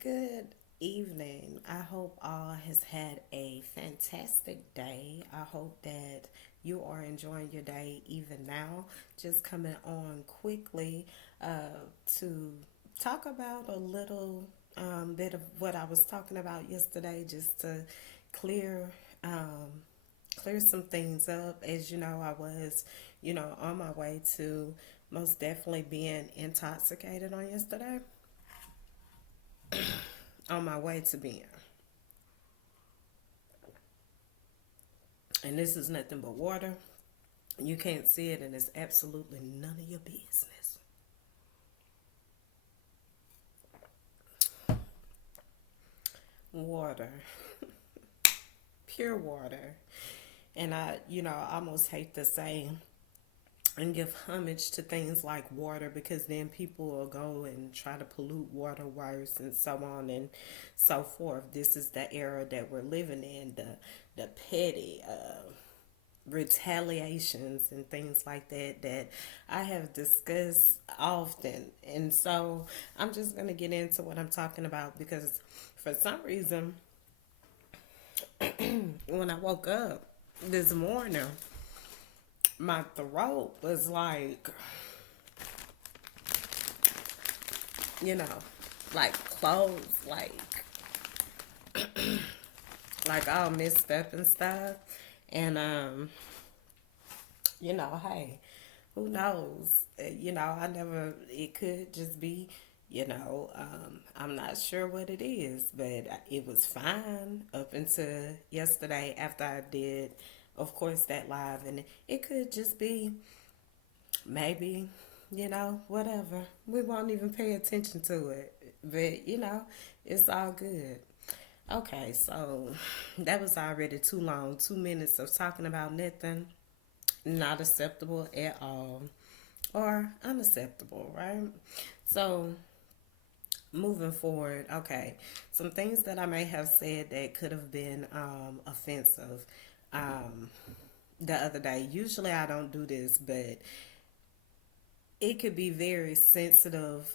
Good evening. I hope all has had a fantastic day. I hope that you are enjoying your day even now. Just coming on quickly to talk about a little bit of what I was talking about yesterday, just to clear um, clear some things up. As you know, I was, on my way to most definitely being intoxicated on yesterday. On my way to being. And this is nothing but water. You can't see it, and it's absolutely none of your business. Water, pure water. And I almost hate to say and give homage to things like water because then people will go and try to pollute water worse and so on and so forth. This is the era that we're living in, the petty retaliations and things like that I have discussed often. And so I'm just going to get into what I'm talking about because for some reason, when I woke up this morning, my throat was you know, like closed, like all messed up and stuff. And hey, who knows? I never, it could just be, I'm not sure what it is, but it was fine up until yesterday after I did, of course, that live. And it could just be maybe, whatever. We won't even pay attention to it. But, it's all good. Okay, so that was already too long. 2 minutes of talking about nothing. Not acceptable at all. Or unacceptable, right? So moving forward, okay, some things that I may have said that could have been offensive um, the other day. Usually I don't do this, but it could be very sensitive,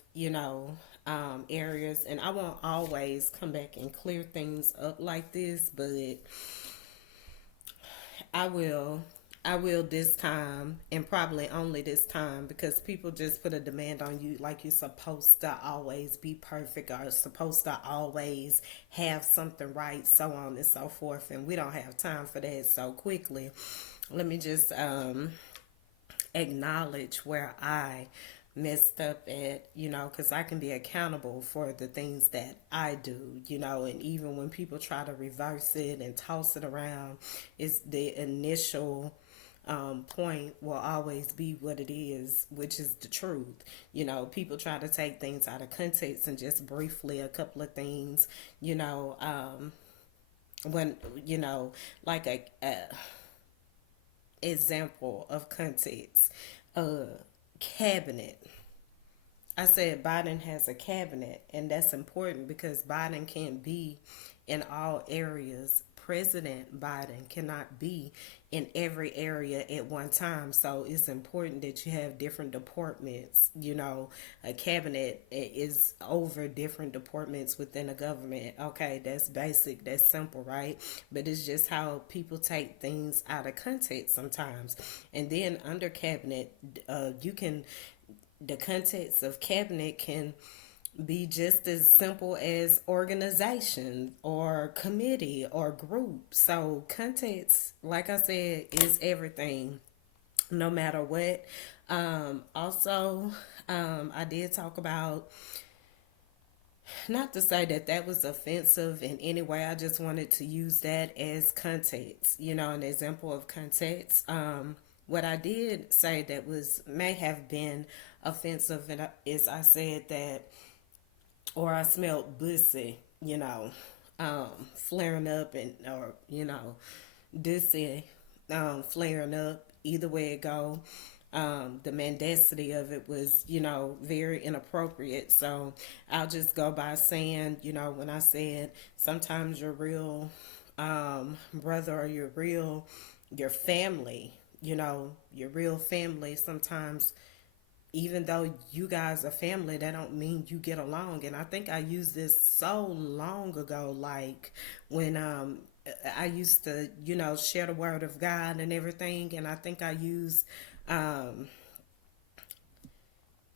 areas, and I won't always come back and clear things up like this, but I will. I will this time, and probably only this time, because people just put a demand on you like you're supposed to always be perfect or supposed to always have something right, so on and so forth. And we don't have time for that so quickly. Let me just acknowledge where I messed up at, because I can be accountable for the things that I do, and even when people try to reverse it and toss it around, it's the initial point will always be what it is, which is the truth. People try to take things out of context and just briefly a couple of things, when, like a example of context. Cabinet. I said Biden has a cabinet, and that's important because Biden can't be in all areas. President Biden cannot be in every area at one time. So it's important that you have different departments. A cabinet is over different departments within a government. Okay, that's basic, that's simple, right? But it's just how people take things out of context sometimes. And then under cabinet, you can the context of cabinet can be just as simple as organization or committee or group. So context, like I said, is everything, no matter what. Also, I did talk about, not to say that that was offensive in any way. I just wanted to use that as context, an example of context. What I did say that was may have been offensive is I said that, or I smelled bussy, flaring up and or dissy, flaring up. Either way it go, the mendacity of it was, very inappropriate. So I'll just go by saying, when I said sometimes your real brother or your family, your real family sometimes even though you guys are family, that don't mean you get along. And I think I used this so long ago, like when I used to, share the word of God and everything. And I think um,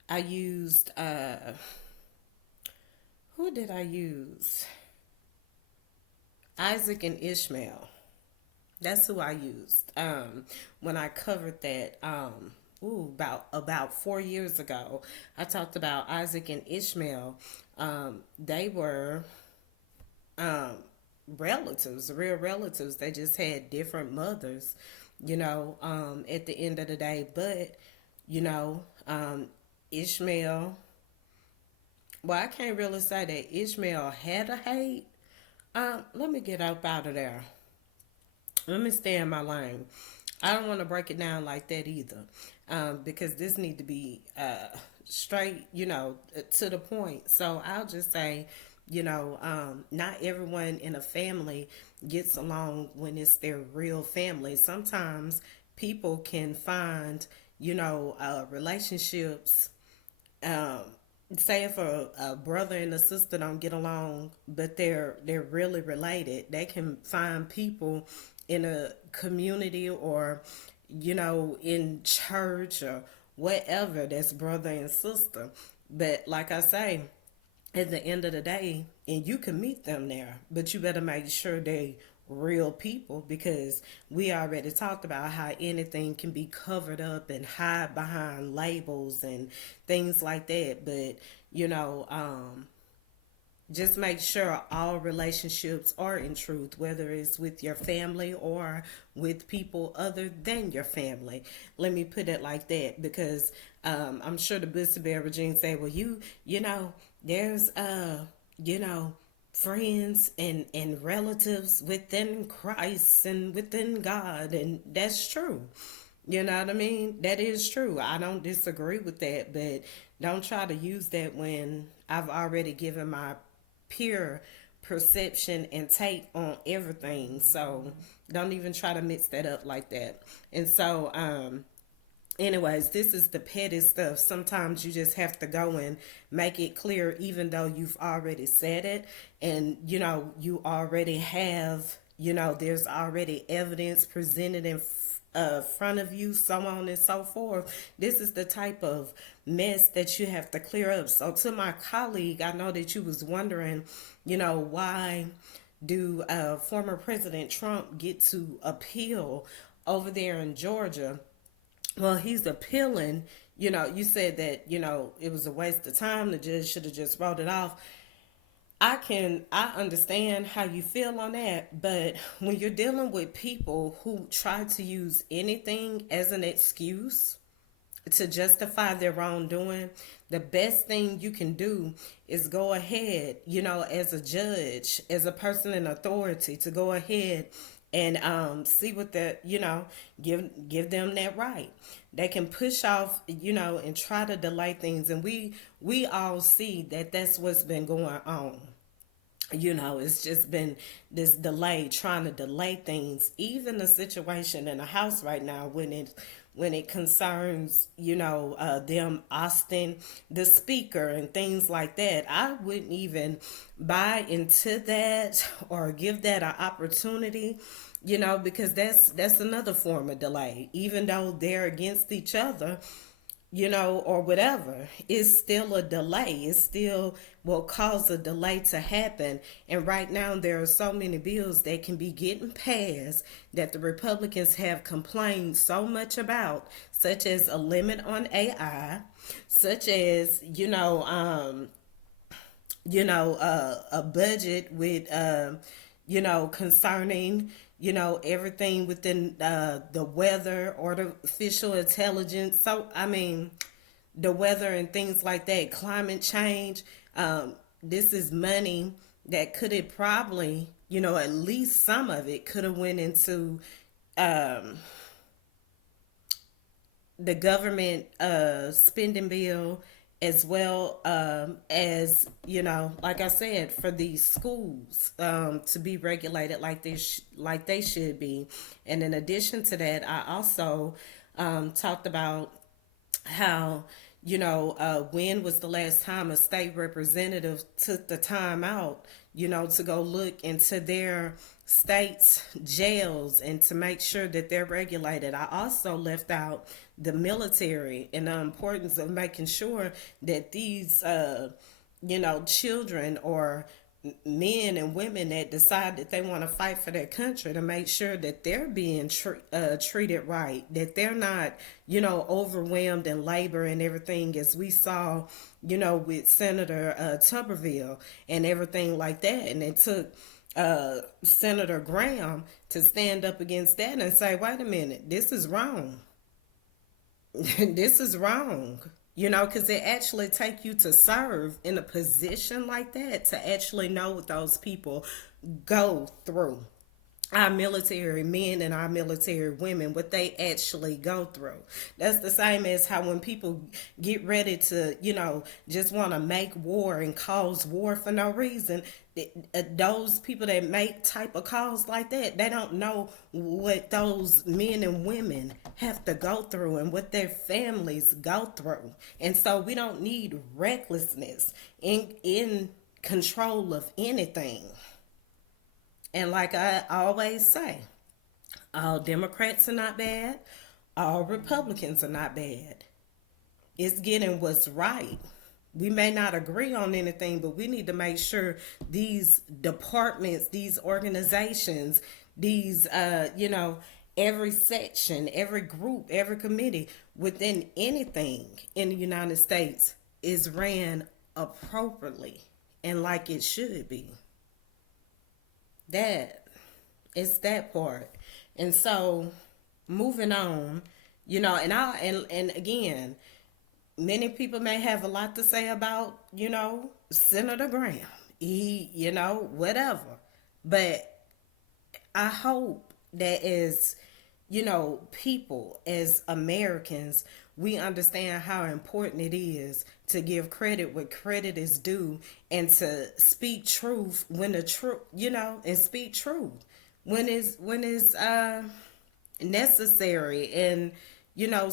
I used, who did I use? Isaac and Ishmael. That's who I used when I covered that. About 4 years ago, I talked about Isaac and Ishmael. They were um, relatives, real relatives. They just had different mothers, at the end of the day. But you know, Ishmael. Well, I can't really say that Ishmael had a hate. Let me get up out of there. Let me stay in my lane. I don't want to break it down like that either, because this need to be straight, to the point. So I'll just say, not everyone in a family gets along when it's their real family. Sometimes people can find, relationships. Um, Say if a brother and a sister don't get along, but they're really related, they can find people in a community or in church or whatever that's brother and sister. But like I say, at the end of the day, and you can meet them there, but you better make sure they real people, because we already talked about how anything can be covered up and hide behind labels and things like that. But you know um just make sure all relationships are in truth, whether it's with your family or with people other than your family. Let me put it like that, because I'm sure the Bussy Bear Regine say, well, there's you know, friends and relatives within Christ and within God, and that's true. You know what I mean? That is true. I don't disagree with that, but don't try to use that when I've already given my pure perception and take on everything. So don't even try to mix that up like that. And so, anyways, this is the petty stuff. Sometimes you just have to go and make it clear, even though you've already said it, and you already have, there's already evidence presented in front of you, so on and so forth. This is the type of mess that you have to clear up. So, to my colleague, I know that you was wondering, why do former President Trump get to appeal over there in Georgia? Well, he's appealing. You said that, it was a waste of time. The judge should have just wrote it off. I understand how you feel on that, but when you're dealing with people who try to use anything as an excuse to justify their wrongdoing, the best thing you can do is go ahead, as a judge, as a person in authority, to go ahead and see what the give them that right. They can push off, and try to delay things, and we all see that that's what's been going on. It's just been this delay, trying to delay things. Even the situation in the house right now, when it concerns, them Austin, the speaker, and things like that, I wouldn't even buy into that or give that an opportunity. Because that's another form of delay. Even though they're against each other, or whatever, it's still a delay. It still will cause a delay to happen. And right now, there are so many bills that can be getting passed that the Republicans have complained so much about, such as a limit on AI, such as, a budget with, concerning, everything within the weather, artificial intelligence. So, I mean, the weather and things like that, climate change. This is money that could have probably, at least some of it could have went into um, the government spending bill, as well as, like I said, for these schools to be regulated like like they should be. And in addition to that, I also talked about how when was the last time a state representative took the time out, to go look into their state's jails and to make sure that they're regulated. I also left out the military and the importance of making sure that these, children or men and women that decide that they want to fight for their country, to make sure that they're being treated right, that they're not, overwhelmed in labor and everything, as we saw, with Senator Tuberville and everything like that. And it took Senator Graham to stand up against that and say, wait a minute, this is wrong. This is wrong. Because it actually take you to serve in a position like that, to actually know what those people go through. Our military men and our military women, what they actually go through. That's the same as how when people get ready to, just want to make war and cause war for no reason, those people that make type of calls like that, they don't know what those men and women have to go through and what their families go through. And so we don't need recklessness in control of anything. And like I always say, all Democrats are not bad, all Republicans are not bad. It's getting what's right. We may not agree on anything, but we need to make sure these departments, these organizations, these, every section, every group, every committee within anything in the United States is ran appropriately and like it should be. That it's that part. And so moving on, and again, many people may have a lot to say about, Senator Graham. He, whatever. But I hope that as, people, as Americans, we understand how important it is to give credit where credit is due, and to speak truth when the truth, and speak truth when it's necessary, and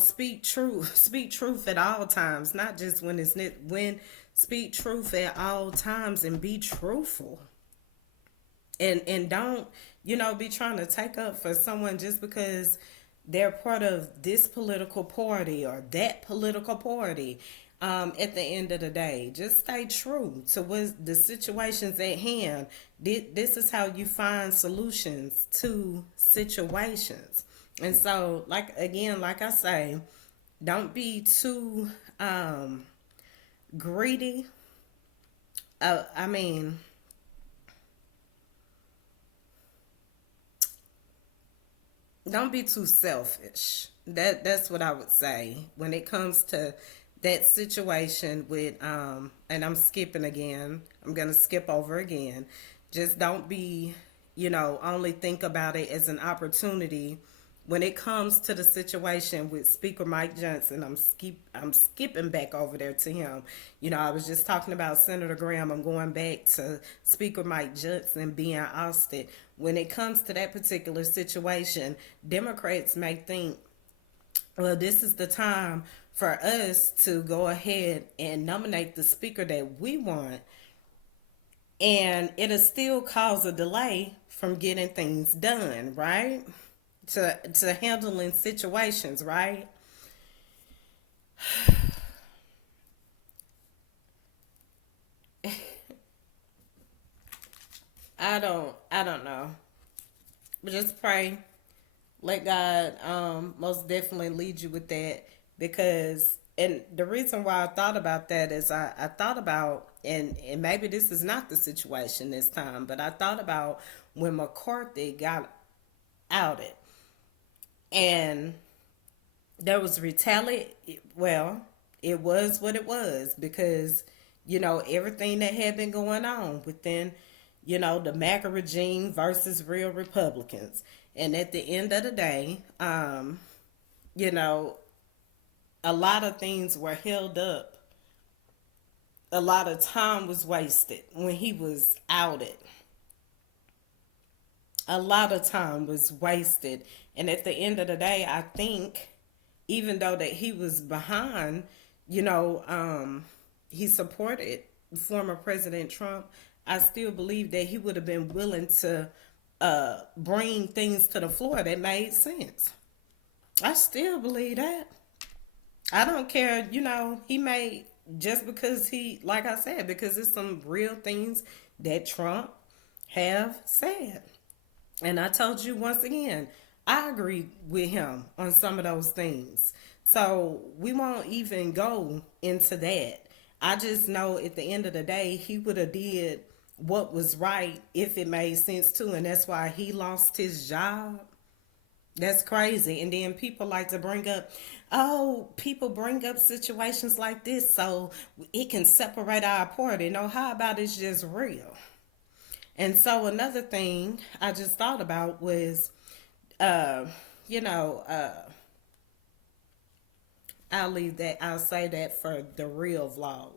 speak truth at all times, not just when speak truth at all times and be truthful, and don't be trying to take up for someone just because they're part of this political party or that political party. At the end of the day, just stay true to what the situations at hand. This is how you find solutions to situations. And so, like I say, don't be too greedy. I mean, don't be too selfish. That's what I would say when it comes to that situation with and I'm skipping again. I'm going to skip over again. Just don't be, only think about it as an opportunity. When it comes to the situation with Speaker Mike Johnson, I'm skipping back over there to him. I was just talking about Senator Graham. I'm going back to Speaker Mike Johnson being ousted. When it comes to that particular situation, Democrats may think, well, this is the time for us to go ahead and nominate the speaker that we want, and it'll still cause a delay from getting things done, right? To handling situations, right? I don't know. But just pray. Let God most definitely lead you with that, because and the reason why I thought about that is I thought about, and maybe this is not the situation this time, but I thought about when McCarthy got outed and there was retaliate. Well, it was what it was, because everything that had been going on within the MAGA regime versus real Republicans. And at the end of the day, you know a lot of things were held up. A lot of time was wasted when he was outed. A lot of time was wasted. And at the end of the day, I think, even though that he was behind, you know, he supported former President Trump, I still believe that he would have been willing to bring things to the floor that made sense. I still believe that. I don't care, he made just because like I said, because it's some real things that Trump have said. And I told you once again, I agree with him on some of those things. So we won't even go into that. I just know at the end of the day, he would have did what was right if it made sense too, and that's why he lost his job. That's crazy. And then people like to bring up, oh, people bring up situations like this so it can separate our party. No, how about it's just real? And so another thing I just thought about was, uh, you know, uh, I'll leave that. I'll say that for the real vlog.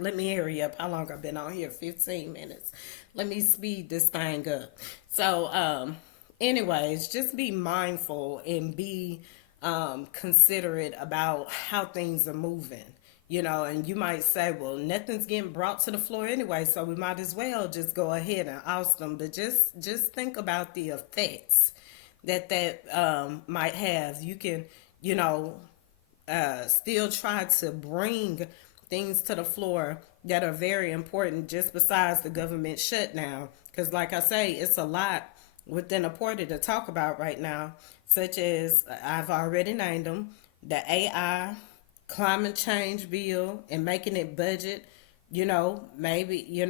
Let me hurry up. How long I've been on here? 15 minutes. Let me speed this thing up. So, anyways, just be mindful and be considerate about how things are moving. And you might say, well, nothing's getting brought to the floor anyway, so we might as well just go ahead and oust them. But just think about the effects that might have. You can, you know, still try to bring things to the floor that are very important just besides the government shutdown. Because, like I say, it's a lot within a party to talk about right now, such as I've already named them, the AI, climate change bill, and making it budget, maybe,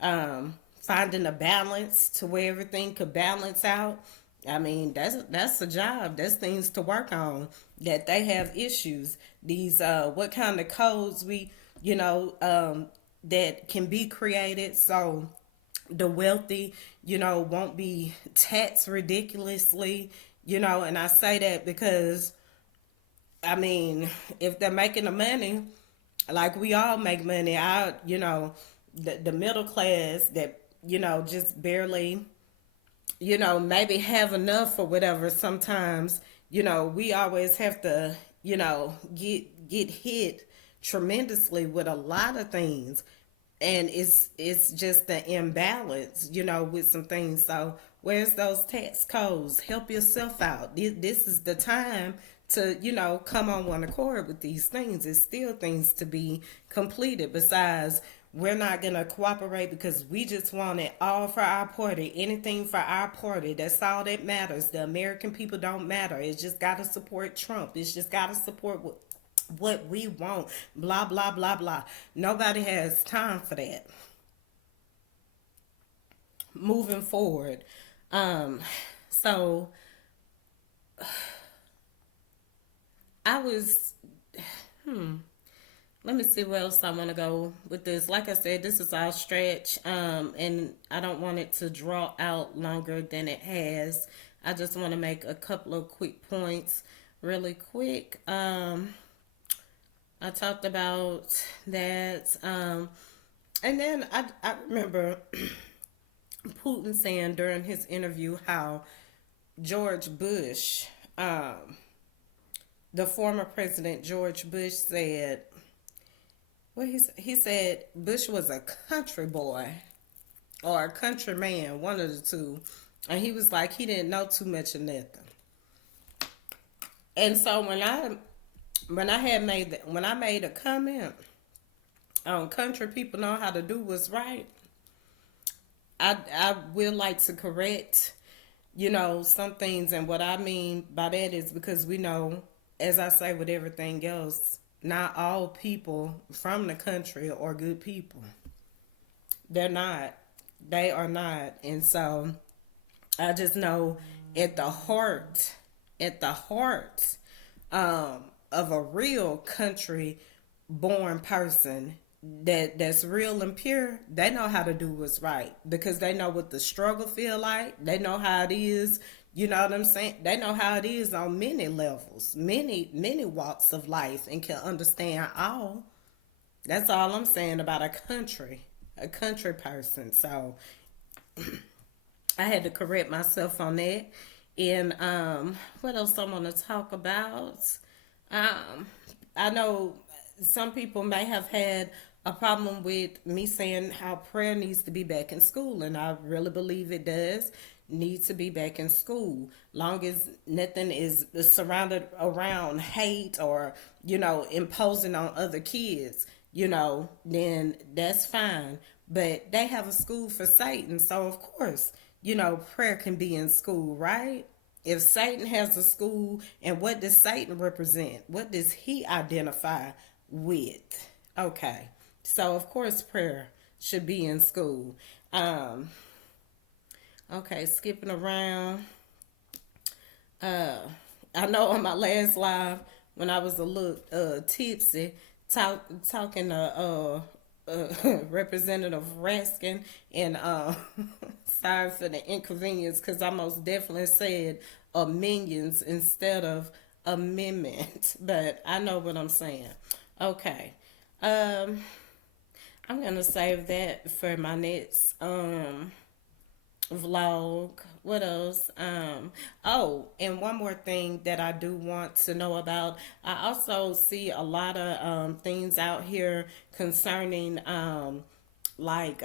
finding a balance to where everything could balance out. I mean, that's a job. That's things to work on. That they have issues. These what kind of codes that can be created so the wealthy, won't be taxed ridiculously. And I say that because I mean, if they're making the money, like we all make money, the middle class that just barely maybe have enough or whatever. Sometimes, we always have to, get hit tremendously with a lot of things. And it's just the imbalance, with some things. So where's those tax codes? Help yourself out. This is the time to, come on one accord with these things. It's still things to be completed. Besides, we're not going to cooperate because we just want it all for our party, anything for our party. That's all that matters. The American people don't matter. It's just got to support Trump. It's just got to support what we want. Blah, blah, blah, blah. Nobody has time for that. Moving forward. So I was, let me see where else I want to go with this. Like I said, this is all stretch, and I don't want it to draw out longer than it has. I just want to make a couple of quick points really quick. I talked about that. And then I remember Putin saying during his interview how George Bush, the former president George Bush, said, well, he said Bush was a country boy or a country man, one of the two. And he was like, he didn't know too much of nothing. And so when I made a comment on country people know how to do what's right, I will like to correct, some things. And what I mean by that is because we know, as I say with everything else, not all people from the country are good people. They're not. They are not. And so I just know at the heart of a real country born person that's real and pure, they know how to do what's right because they know what the struggle feel like. They know how it is. You know what I'm saying? They know how it is on many levels, many walks of life, and can understand all. That's all I'm saying about a country person. So I had to correct myself on that. And what else I want to talk about? Um, I know some people may have had a problem with me saying how prayer needs to be back in school, and I really believe it does need to be back in school. Long as nothing is surrounded around hate or imposing on other kids, then that's fine. But they have a school for Satan, so of course, prayer can be in school, right? If Satan has a school, and what does Satan represent? What does he identify with? Okay, so of course prayer should be in school. Um, okay, skipping around. Uh, I know on my last live when I was a little tipsy, talking to Representative Raskin, and sorry for the inconvenience because I most definitely said minions instead of amendment, but I know what I'm saying. Okay, um, I'm gonna save that for my next vlog. What else? Oh, and one more thing that I do want to know about. I also see a lot of things out here concerning like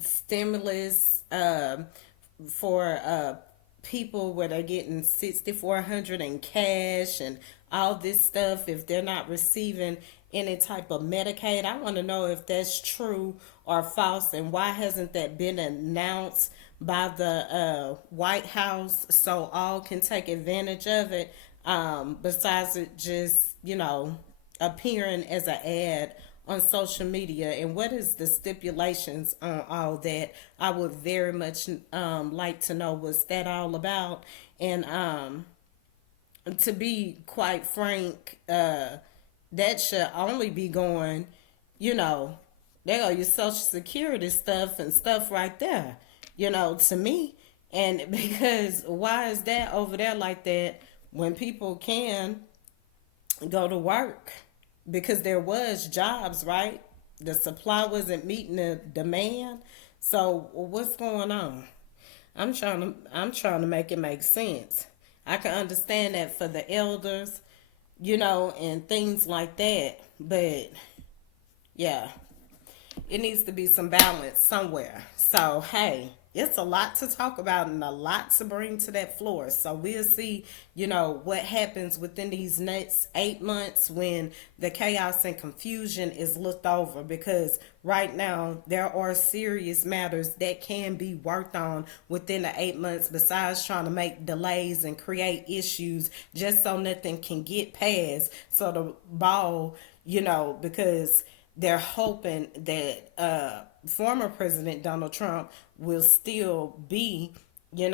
stimulus for people where they're getting 6,400 in cash and all this stuff if they're not receiving any type of Medicaid. I want to know if that's true or false, and why hasn't that been announced by the White House so all can take advantage of it, besides it just appearing as an ad on social media? And what is the stipulations on all that? I would very much like to know what's that all about. And to be quite frank, that should only be going, you know, there go your social security stuff and stuff right there, to me. And because why is that over there like that when people can go to work? Because there was jobs, right? The supply wasn't meeting the demand. So what's going on? I'm trying to make it make sense. I can understand that for the elders, and things like that. But yeah, it needs to be some balance somewhere. So, hey, it's a lot to talk about and a lot to bring to that floor. So, we'll see, what happens within these next 8 months when the chaos and confusion is looked over. Because right now, there are serious matters that can be worked on within the 8 months, besides trying to make delays and create issues just so nothing can get past. So, the ball, because they're hoping that former President Donald Trump will still be, in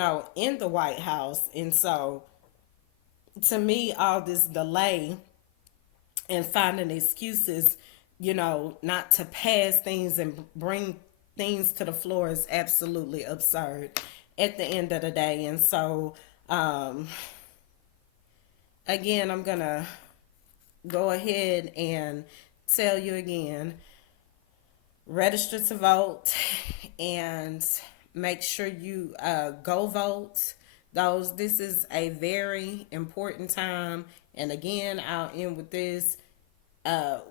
the White House. And so, to me, all this delay and finding excuses, not to pass things and bring things to the floor is absolutely absurd at the end of the day. And so, again, I'm going to go ahead and tell you again, register to vote and make sure you go vote. This is a very important time. And again, I'll end with this.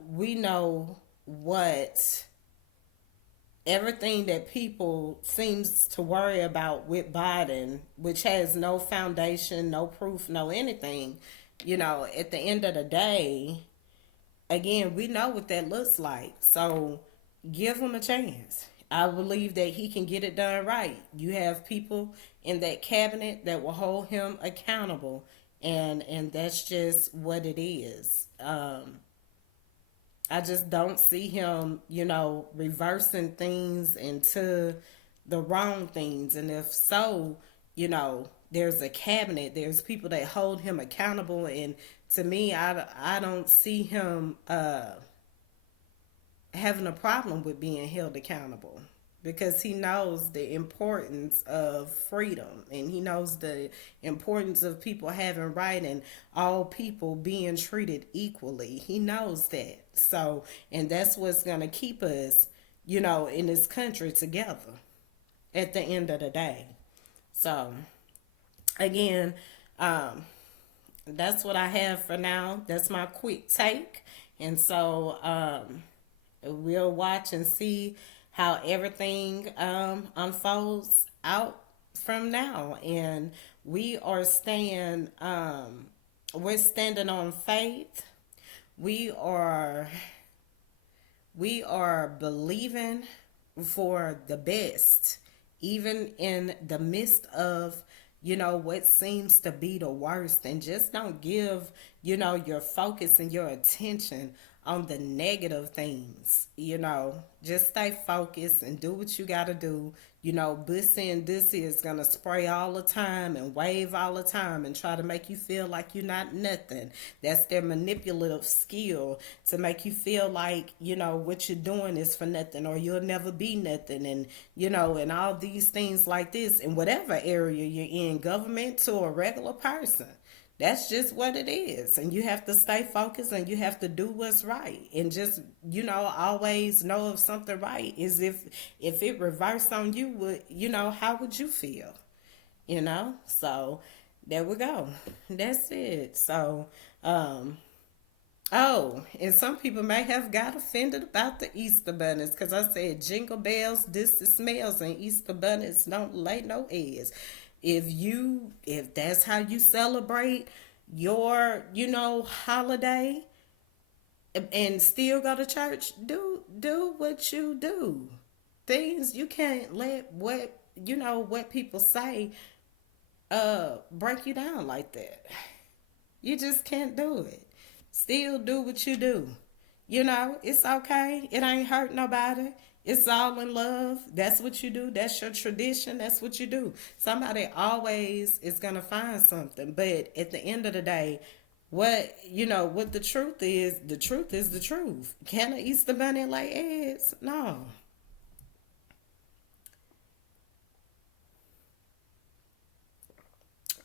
We know what everything that people seems to worry about with Biden, which has no foundation, no proof, no anything. At the end of the day, again, we know what that looks like. So give him a chance. I believe that he can get it done right. You have people in that cabinet that will hold him accountable, and that's just what it is. I just don't see him, reversing things into the wrong things. And if so, there's a cabinet, there's people that hold him accountable. And to me, I don't see him having a problem with being held accountable, because he knows the importance of freedom, and he knows the importance of people having right and all people being treated equally. He knows that. So, and that's what's going to keep us, in this country together at the end of the day. So, again, that's what I have for now. That's my quick take. And so we'll watch and see how everything unfolds out from now. And we are staying, we're standing on faith. We are we are believing for the best, even in the midst of, what seems to be the worst. And just don't give, your focus and your attention on the negative things. Just stay focused and do what you got to do. Bussy and Dussy is going to spray all the time and wave all the time and try to make you feel like you're not nothing. That's their manipulative skill to make you feel like, what you're doing is for nothing or you'll never be nothing. And, and all these things like this in whatever area you're in, government to a regular person. That's just what it is. And you have to stay focused and you have to do what's right. And just, always know if something right is if it reversed on you, would how would you feel? So there we go. That's it. So oh, and some people may have got offended about the Easter bunnies because I said jingle bells, this is smells, and Easter bunnies don't lay no eggs. If that's how you celebrate your, holiday and still go to church, do what you do. Things you can't let what people say break you down like that. You just can't do it. Still do what you do. It's okay. It ain't hurt nobody. It's all in love. That's what you do. That's your tradition. That's what you do. Somebody always is going to find something. But at the end of the day, what the truth is the truth. Can an Easter bunny lay eggs? No.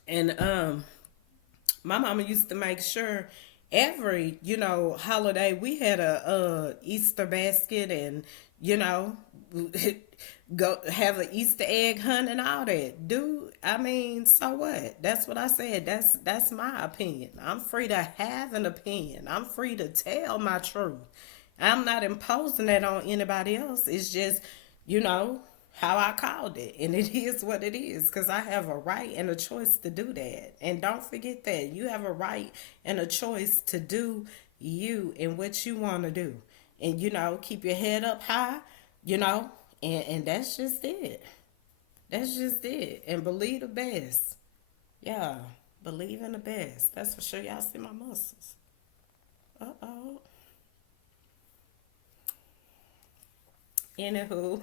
And my mama used to make sure every holiday we had a Easter basket and you know go have an Easter egg hunt and all that. Do I mean so what? That's what I said. That's my opinion. I'm free to have an opinion. I'm free to tell my truth. I'm not imposing that on anybody else. It's just, you know, how I called it. And it is what it is because I have a right and a choice to do that. And don't forget that you have a right and a choice to do you and what you want to do. And, keep your head up high, you know, and that's just it. That's just it. And believe the best. Yeah, believe in the best. That's for sure. Y'all see my muscles. Uh oh. Anywho,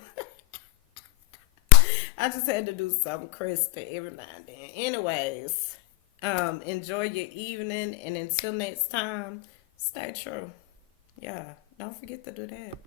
I just had to do something crispy every now and then. Anyways, enjoy your evening, and until next time, stay true. Yeah, don't forget to do that.